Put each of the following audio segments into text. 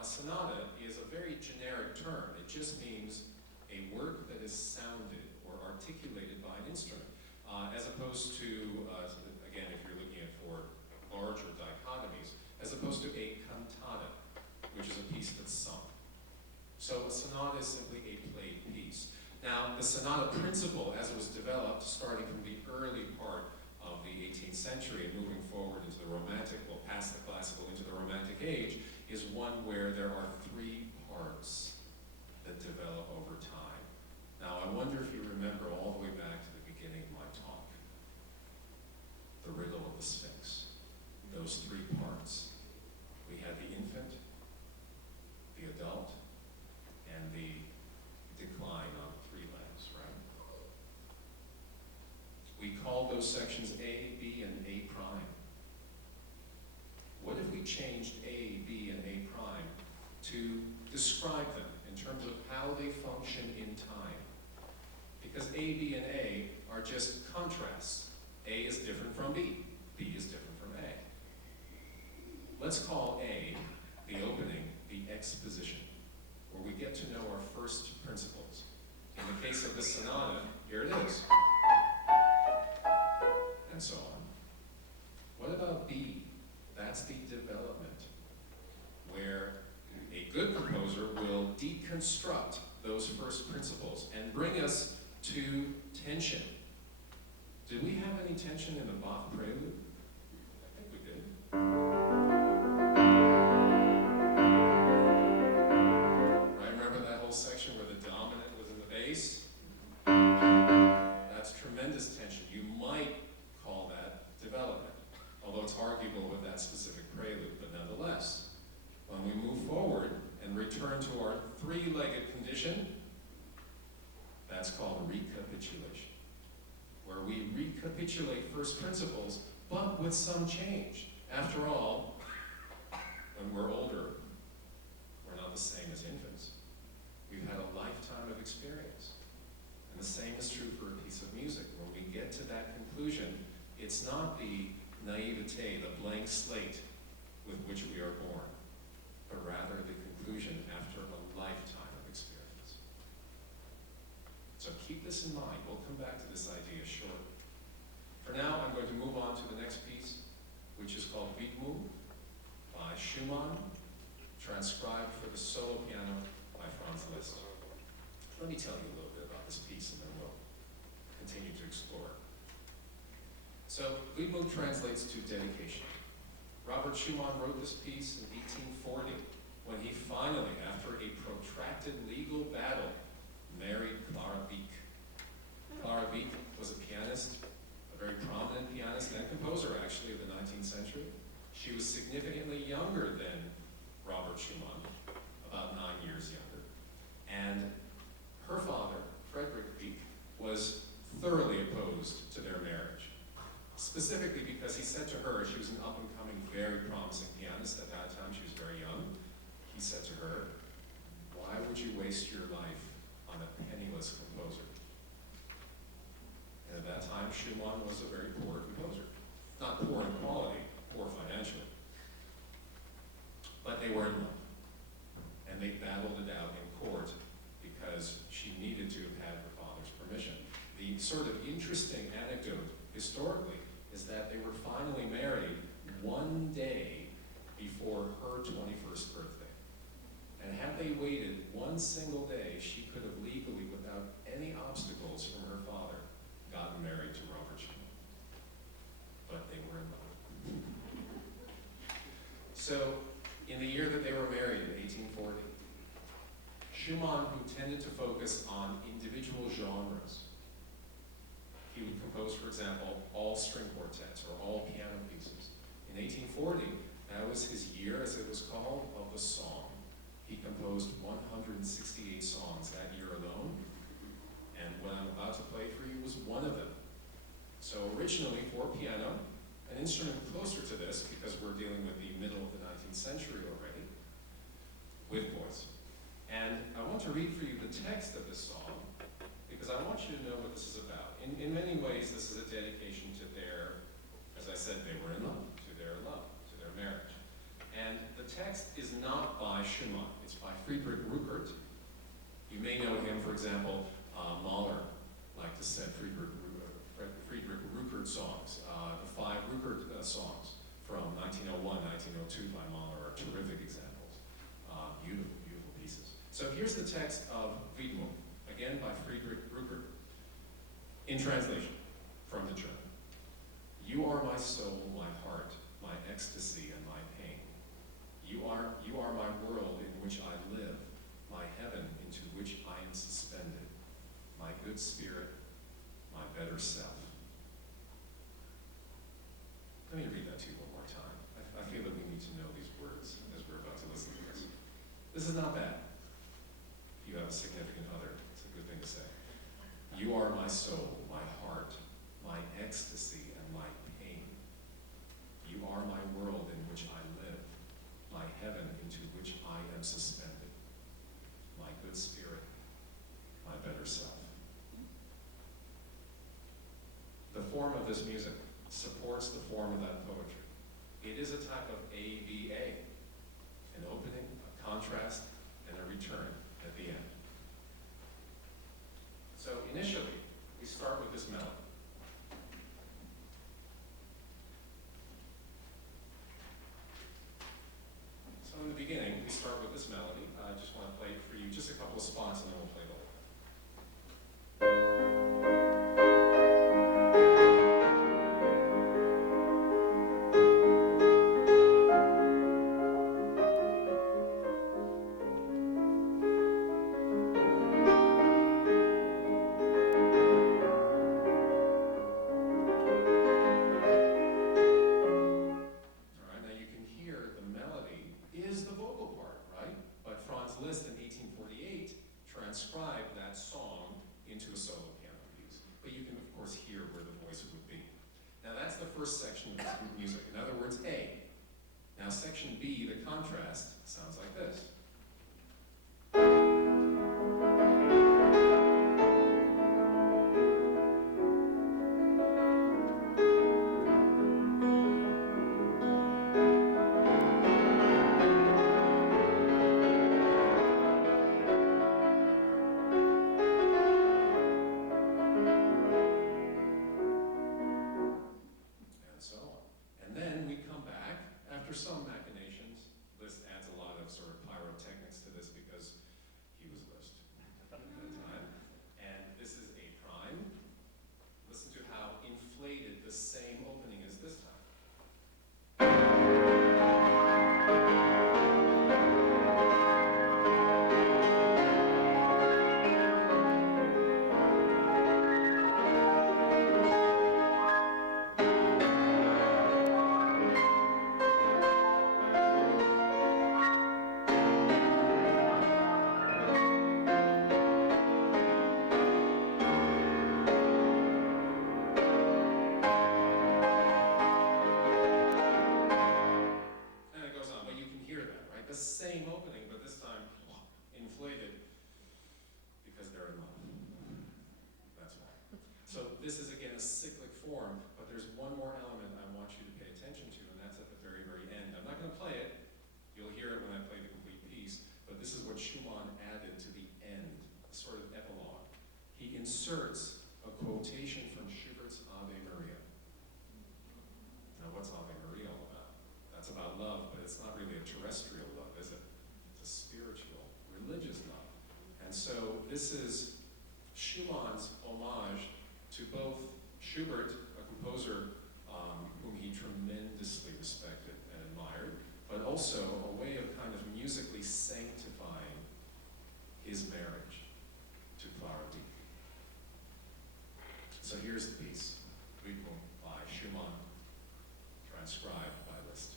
Now, a sonata is a very generic term. It just means a work that is sounded or articulated by an instrument, as opposed to, again, if you're looking at for larger dichotomies, as opposed to a cantata, which is a piece that's sung. So a sonata is simply a played piece. Now, the sonata principle, as it was developed, starting from the early part of the 18th century and moving forward into the Romantic, well, past the classical into the Romantic age, is one where there are three parts that develop over time. Now, I wonder if you remember all the way back to the beginning of my talk, the riddle of the Sphinx, those three parts. We had the infant, the adult, and the decline on three legs, right? We called those sections A, B, and A prime. What if we changed A, B, and A prime to describe them in terms of how they function in time? Because A, B, and A are just contrasts. A is different from B. B is different from A. Let's call A, the opening, the exposition, where we get to know our first principles. In the case of the sonata, here it is, and so on. What about B? That's the development, where a good composer will deconstruct those first principles and bring us to tension. Did we have any tension in the Bach prelude? I think we did. Right, remember that whole section where the dominant was in the bass? That's tremendous tension. You might call that development, although it's arguable with that specific prelude, but nonetheless, when we move forward and return to our three-legged condition, that's called recapitulation, where we recapitulate first principles, but with some change. After all, when we're older, we're not the same as infants. We've had a lifetime of experience. And the same is true for a piece of music. When we get to that conclusion, it's not the naivete, the blank slate with which we are born, but rather the conclusion after a lifetime of experience. So keep this in mind. We'll come back to this idea shortly. For now, I'm going to move on to the next piece, which is called Widmung by Schumann, transcribed for the solo piano by Franz Liszt. Let me tell you a little bit about this piece, and then we'll continue to explore. So, Widmung translates to dedication. Robert Schumann wrote this piece in 1840, when he finally, after a protracted legal battle, married Clara Wieck. Clara Wieck was a pianist, a very prominent pianist and composer, actually, of the 19th century. She was significantly younger than Robert Schumann, about 9 years younger. And her father, Friedrich Wieck, was thoroughly opposed to their marriage. Specifically because he said to her, she was an up-and-coming, very promising pianist. At that time, she was very young. He said to her, "Why would you waste your life on a penniless composer?" And at that time, Schumann was a very poor composer. Not poor in quality, poor financially. But they were in love. And they battled it out in court because she needed to have had her father's permission. The sort of interesting anecdote, historically, is that they were finally married one day before her 21st birthday. And had they waited one single day, she could have legally, without any obstacles from her father, gotten married to Robert Schumann. But they were in love. So, in the year that they were married, in 1840, Schumann, who tended to focus on individual genres, he would compose, for example, all string quartets or all piano pieces. In 1840, that was his year, as it was called, of the song. He composed 168 songs that year alone, and what I'm about to play for you was one of them. So originally for piano, an instrument closer to this, because we're dealing with the middle of the 19th century already, with voice. And I want to read for you the text of this song, because I want you to know what this is about. In many ways, this is a dedication to their, as I said, they were in love, to their marriage. And the text is not by Schumann, it's by Friedrich Ruckert. You may know him, for example, Mahler liked to set Friedrich Ruckert songs. The 5 Ruckert songs from 1901, 1902 by Mahler are terrific examples. Beautiful, beautiful pieces. So here's the text of Widmung, again by Friedrich Ruckert, in translation from the German. You are my soul, my heart, my ecstasy, and my pain. You are my world in which I live, my heaven into which I am suspended, my good spirit, my better self. Let me read that to you one more time. I feel that we need to know these words as we're about to listen to this. This is not bad. If you have a significant other, it's a good thing to say. You are my soul, my heart, my ecstasy, and my pain. You are my world in which I live, my heaven into which I am suspended, my good spirit, my better self. The form of this music supports the form of that poetry. It is a type of ABA, an opening, a contrast, and a return at the end. So initially, we start with this melody. So in the beginning, we start with this melody. I just want to play it for you, just a couple of spots, and then we'll play the whole thing. Transcribed that song into a solo piano piece. But you can, of course, hear where the voice would be. Now that's the first section of this music. In other words, A. Now section B, the contrast, sounds like this. Some machinations. Liszt adds a lot of sort of pyrotechnics to this because he was Liszt at the time. And this is A prime. Listen to how inflated the same opening is this time. The same opening, but this time inflated because they're in love. That's why. So this is again a cyclic form, but there's one more element I want you to pay attention to, and that's at the very, very end. I'm not going to play it. You'll hear it when I play the complete piece, but this is what Schumann added to the end, a sort of epilogue. He inserts a quotation from Schubert's Ave Maria. Now, what's Ave Maria all about? That's about love, but it's not really a terrestrial love, is it? It's a spiritual, religious love. And so this is Schumann's homage to both Schubert, a composer whom he tremendously respected and admired, but also a way of kind of musically sanctifying his marriage to Clara Wieck. So here's the piece, Widmung by Schumann, transcribed by Liszt.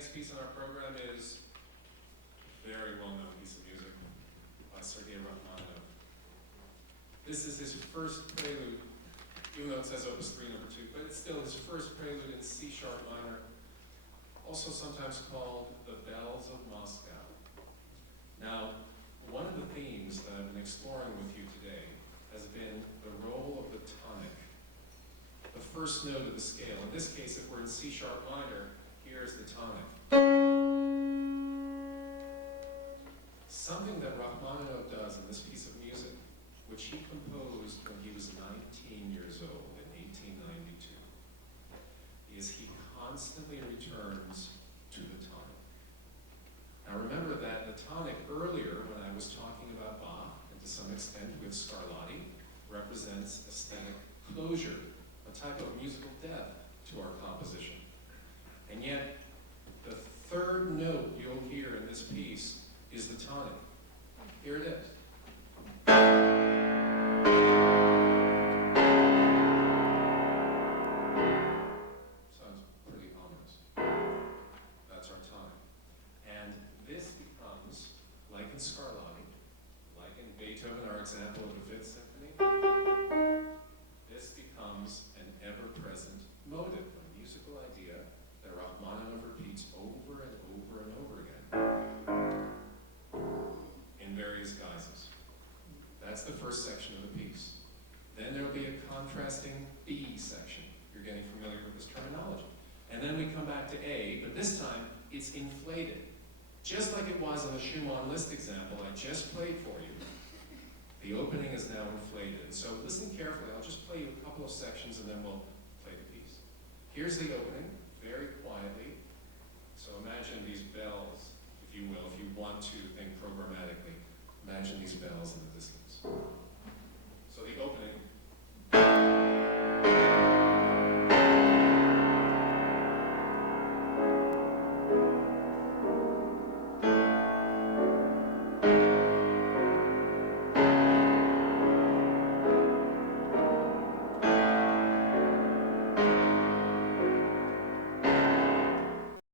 next piece on our program is a very well-known piece of music by Sergei Rachmaninoff. This is his first prelude, even though it says Opus 3, number 2, but it's still his first prelude in C sharp minor, also sometimes called the Bells of Moscow. Now, one of the themes that I've been exploring with you today has been the role of the tonic, the first note of the scale. In this case, if we're in C sharp minor, here's the tonic. Something that Rachmaninoff does in this piece of music, which he composed when he was 19 years old in 1892, is he constantly returns to the tonic. Now remember that the tonic earlier, when I was talking about Bach, and to some extent with Scarlatti, represents aesthetic closure, a type of musical depth to our composition. And yet, the third note you'll hear in this piece is the tonic. Here it is. Sounds pretty ominous. That's our tonic. And this becomes, like in Scarlatti, like in Beethoven, our example of the Fifth Symphony, this becomes an ever-present motive, a musical idea that Rachmaninoff repeats over and over and over again in various guises. That's the first section of the piece. Then there'll be a contrasting B section. You're getting familiar with this terminology. And then we come back to A, but this time it's inflated. Just like it was in the Schumann list example I just played for you, the opening is now inflated. And so listen carefully. I'll just play you a couple of sections and then we'll play the piece. Here's the opening, very quietly. So imagine these bells, if you will, if you want to think programmatically. Imagine these bells in the distance.